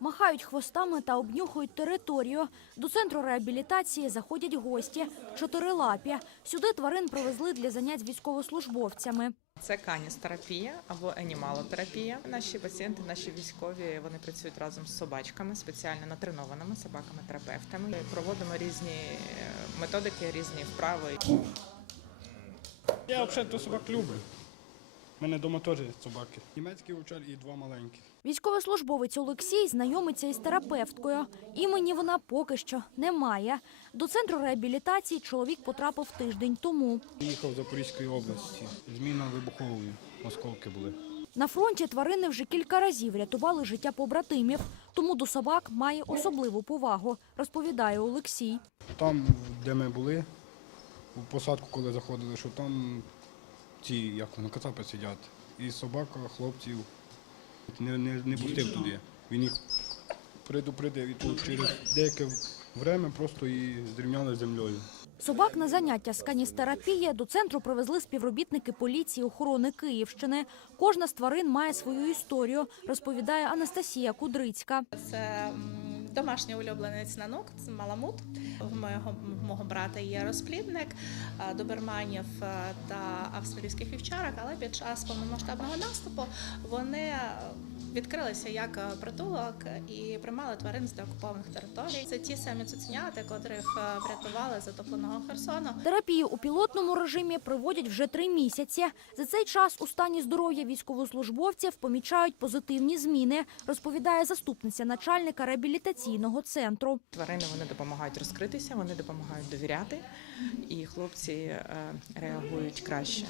Махають хвостами та обнюхують територію. До центру реабілітації заходять гості – чотирилапі. Сюди тварин привезли для занять військовослужбовцями. Це каністерапія або енімалотерапія. Наші пацієнти, наші військові, вони працюють разом з собачками, спеціально натренованими собаками-терапевтами. Проводимо різні е, методики, різні вправи. Я взагалі то собак люблю. У мене вдома теж є собаки. Німецький вовчар і два маленькі. Військовослужбовець Олексій знайомиться із терапевткою. Імені вона поки що не має. До центру реабілітації чоловік потрапив тиждень тому. Їхав з Запорізької області. Зміна вибухової. Осколки були. На фронті тварини вже кілька разів рятували життя побратимів, тому до собак має особливу повагу, розповідає Олексій. Там, де ми були, у посадку, коли заходили, що там ці, як вони, кацапи сидять. І собака хлопців не, не, не пустив туди. Він їх предупредив і тут через деяке время просто її зрівняли з землею. Собак на заняття з каністерапії до центру привезли співробітники поліції охорони Київщини. Кожна з тварин має свою історію, розповідає Анастасія Кудрицька. Це домашній улюбленець нанук, це маламут. В мого, мого брата є розплідник е, доберманів е, та австралійських вівчарок, але під час повномасштабного наступу вони відкрилися як е, притулок і приймали тварин з деокупованих територій. Це ті самі цуценята, котрих е, врятували з затопленого Херсону. Терапію у пілотному режимі проводять вже три місяці. За цей час у стані здоров'я військовослужбовців помічають позитивні зміни, розповідає заступниця начальника реабілітаційного центру. Тварини вони допомагають розкритися, вони допомагають довіряти, і хлопці е, реагують краще.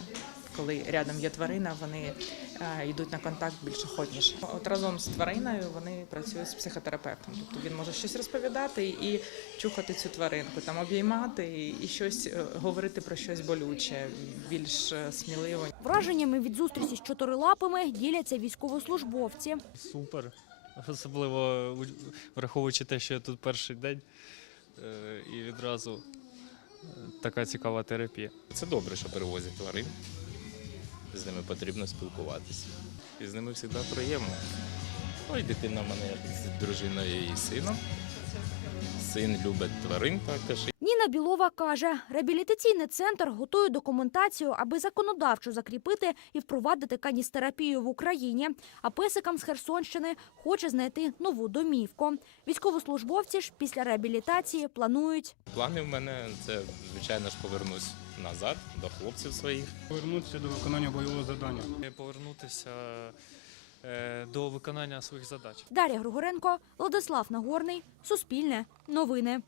Коли рядом є тварина, вони е, йдуть на контакт більш охотніше. От разом з твариною вони працюють з психотерапевтом. Тобто він може щось розповідати і чухати цю тваринку, там обіймати і щось е, говорити про щось болюче, більш е, сміливо. Враженнями від зустрічі з чотирилапими діляться військовослужбовці. Супер. Особливо у- враховуючи те, що я тут перший день і відразу така цікава терапія. Це добре, що перевозять тварин. З ними потрібно спілкуватися. І з ними завжди приємно. Ой, дитина в мене з дружиною і сином. Син любить тварин також. Ніна Білова каже, реабілітаційний центр готує документацію, аби законодавчо закріпити і впровадити каністерапію в Україні. А песикам з Херсонщини хоче знайти нову домівку. Військовослужбовці ж після реабілітації планують Плани в мене це, звичайно ж, повернусь назад до хлопців своїх. Повернутися до виконання бойового завдання. Повернутися е, до виконання своїх задач. Дар'я Григоренко, Владислав Нагорний, Суспільне, Новини.